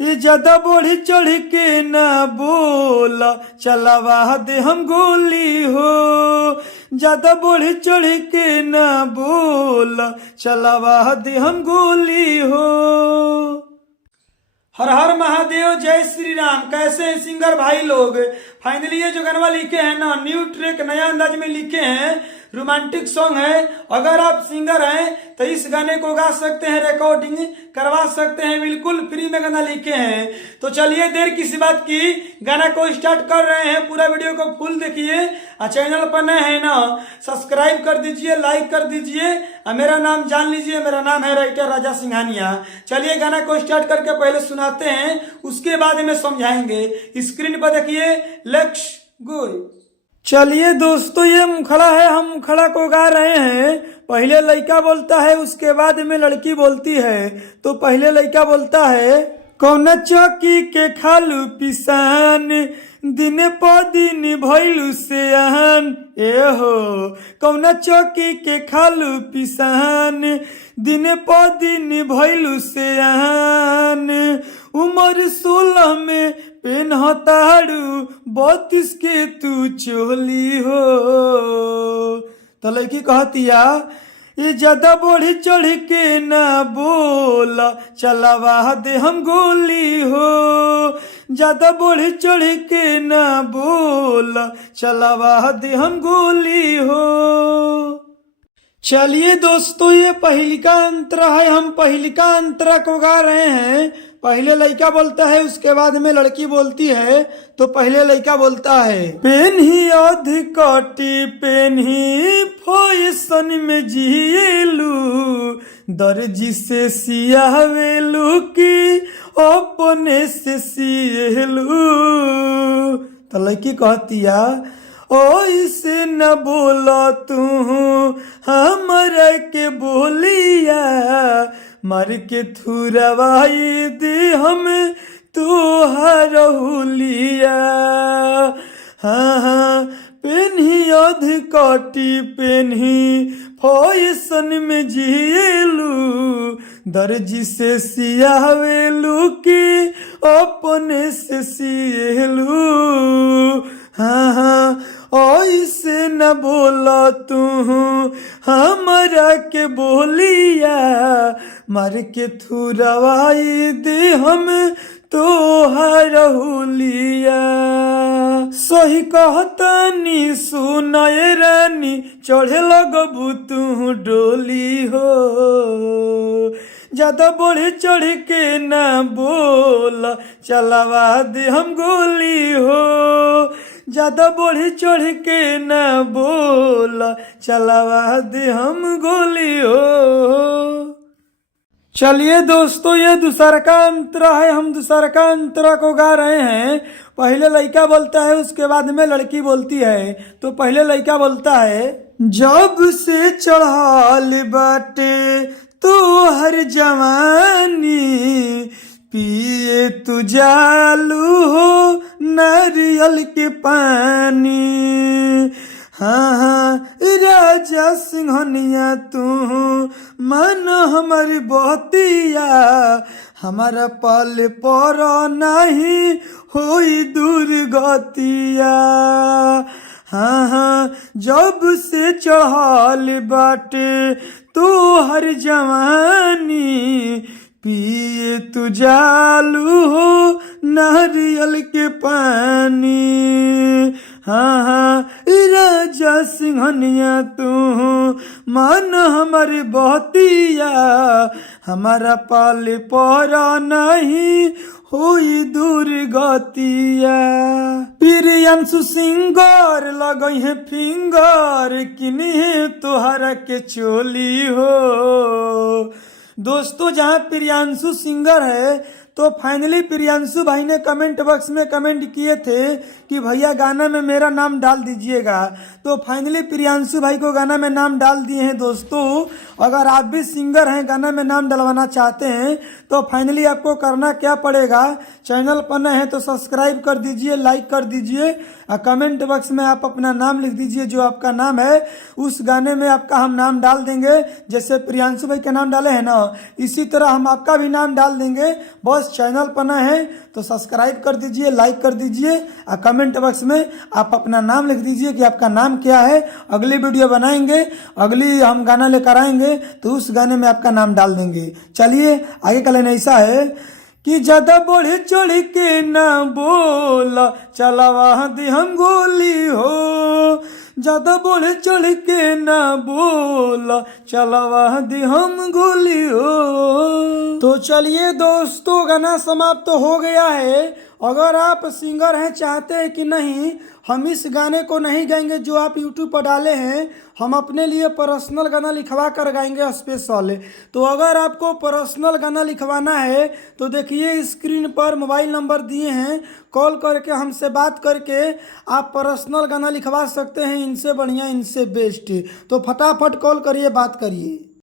ये ज्यादा बढ़ी चढ़ के ना बोला, चलावा दे हम गोली हो। ज्यादा बढ़ी चढ़ के ना बोला, चलावा दे हम गोली हो। हर हर महादेव, जय श्री राम। कैसे हैं सिंगर भाई लोग? फाइनली ये जो गाना लिखे हैं ना, न्यू ट्रैक नया अंदाज में लिखे हैं, रोमांटिक सॉन्ग है। अगर आप सिंगर हैं तो इस गाने को गा सकते हैं, रिकॉर्डिंग करवा सकते हैं, बिल्कुल फ्री में गाना लिखे हैं। तो चलिए देर किसी बात की, गाना को स्टार्ट कर रहे हैं। पूरा वीडियो को फुल देखिए और चैनल पर नए हैं ना, सब्सक्राइब कर दीजिए, लाइक कर दीजिए और मेरा नाम जान लीजिए। मेरा नाम है राइटर राजा सिंघानिया। चलिए गाना को स्टार्ट करके पहले सुनाते हैं, उसके बाद में समझाएंगे। स्क्रीन पर देखिए, लेट्स गो। चलिए दोस्तों, ये मुखड़ा है, हम मुखड़ा को गा रहे हैं। पहले लड़का बोलता है, उसके बाद में लड़की बोलती है। तो पहले लड़का बोलता है, कौन चौकी के खालू पिसान, दिन प दिन भैलू से आहन। ए हो कौन चौकी के खालू पिसान, दिन प दिन भैलू से आहन। उम्र 16 में पेनहताड़ू, 32 के तू चोली हो। तो लड़की कहतिया, ये ज्यादा बढ़ी चढ़ के ना बोला, चलावा दे हम गोली हो। ज्यादा बढ़ी चढ़ के ना बोला, चलावा दे हम गोली हो। चलिए दोस्तों, ये पहिलिका अंतरा है, हम पहिलिका अंतरा को गा रहे हैं। पहले लड़का बोलता है, उसके बाद में लड़की बोलती है। तो पहले लड़का बोलता है, पेन ही अध कटी, पेन ही फैशन में जिएलू, दर्जी से सियावेलू की अपने से सिएलू। तो लड़की कहतिया, ओइसे न बोला तू हमरा के बोलिया, मर के थुरवाई दे हम तोहर हुलिया। हाँ हाँ, पेन्ही अध कटी, पेन्ही फैशन में जिएलू, दर्जी से सियावेलू की अपने से सिएलू। हाँ हाँ, ऐसे न बोला तू हमरा के बोलिया, मर के थुरवाई दे हम तोहर हुलिया। सही कहतानी सुनाए रानी, चढ़े लगबू तू डोली हो। ज्यादा बढ़े चढ़ के ना बोला, चलावा दे हम गोली हो। ज्यादा बढ़े चढ़ के ना बोला, चलावा दे हम गोली हो। चलिए दोस्तों, ये दूसरा का अंतरा है, हम दूसरा का अंतरा को गा रहे हैं। पहले लड़का बोलता है, उसके बाद में लड़की बोलती है। तो पहले लड़का बोलता है, जब से चढ़ाल बाटे तो हर जवानी, पिए तू जालू हो नारियल के पानी। हाँ हाँ राजा सिंघनिया, तू मन हमारी बहतिया, हमारा पल पर नहीं होई दुर्गतिया। हाँ हाँ, जब से चढ़ाल बाटे तो हर जवानी, पिए तू जालू हो नारियल के पानी। हाँ हाँ राजा सिंघनिया, तू मन हमारी बहतिया, हमारा पाल पर नहीं होई दुर्गतिया। प्रियांशु सिंगर लगई है फिंगर, किन्हीं तोहरा के चोली हो। दोस्तों, जहाँ प्रियांशु सिंगर है, तो फाइनली प्रियांशु भाई ने कमेंट बॉक्स में कमेंट किए थे कि भैया गाना में मेरा नाम डाल दीजिएगा। तो फाइनली प्रियांशु भाई को गाना में नाम डाल दिए हैं। दोस्तों, अगर आप भी सिंगर हैं, गाना में नाम डलवाना चाहते हैं, तो फाइनली आपको करना क्या पड़ेगा, चैनल पर नए हैं तो सब्सक्राइब कर दीजिए, लाइक कर दीजिए। कमेंट बॉक्स में आप अपना नाम लिख दीजिए, जो आपका नाम है उस गाने में आपका हम नाम डाल देंगे। जैसे प्रियांशु भाई का नाम डाले हैं ना, इसी तरह हम आपका भी नाम डाल देंगे। बस चैनल पर नए हैं तो सब्सक्राइब कर दीजिए, लाइक कर दीजिए और कमेंट बॉक्स में आप अपना नाम लिख दीजिए कि आपका नाम क्या है। अगली वीडियो बनाएंगे, अगली हम गाना लेकर आएंगे तो उस गाने में आपका नाम डाल देंगे। चलिए आगे का लाइन ऐसा है कि ज्यादा बढ़े चढ़ के ना बोला, चलावा दे हम गोली हो। ज्यादा बढ़े चढ़ के ना बोला, चलावा दे हम गोली हो। तो चलिए दोस्तों, गाना समाप्त हो गया है। अगर आप सिंगर हैं, चाहते हैं कि नहीं हम इस गाने को नहीं गाएंगे जो आप यूट्यूब पर डाले हैं, हम अपने लिए पर्सनल गाना लिखवा कर गाएंगे स्पेशल। तो अगर आपको पर्सनल गाना लिखवाना है तो देखिए स्क्रीन पर मोबाइल नंबर दिए हैं, कॉल करके हमसे बात करके आप पर्सनल गाना लिखवा सकते हैं। इनसे बढ़िया, इनसे बेस्ट। तो फटाफट कॉल करिए, बात करिए।